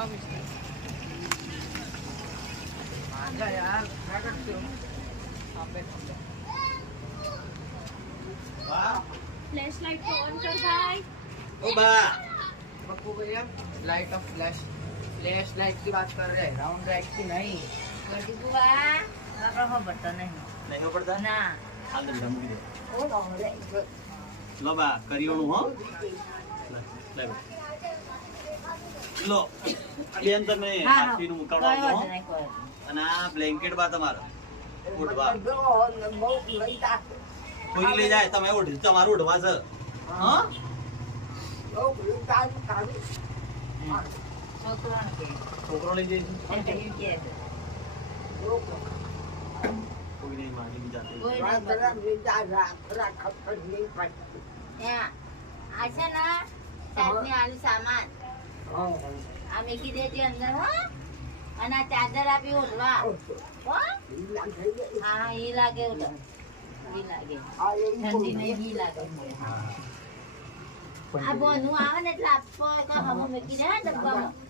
यार क्या करते हो फ्लैश लाइट को ऑन कर भाई। ओ बा बप्पू भैया light of flash flash light की बात कर रहे हैं राउंड लाइट की नहीं बड़ी बुआ आपका हो बटन नहीं हो पड़ता ना हाल दे मुकी दे ओ बाबरे लो बा करियोणु हो લે લો બેન તમે હાથીનું મુકાડો છો અને આ બ્લેન્કેટ બા તમારો ઓઢવા કોઈ લઈ જાય તમે ઓઢી તમારું ઓઢવા છે હા છોકરો લઈ જાય કોઈ નહીં મારી બી જાતે આશા ના સાહેબને આલુ સામાન આ મેકી દેજે અંદર હો અને આ ચાદર આપી ઓઢવા હો હા એ લાગે ઓઢ એ લાગે ઠંડી નહીં ઈ લાગે આ બોનું આવે ને એટલે આપો હમો મેકી દે ડબ્બામાં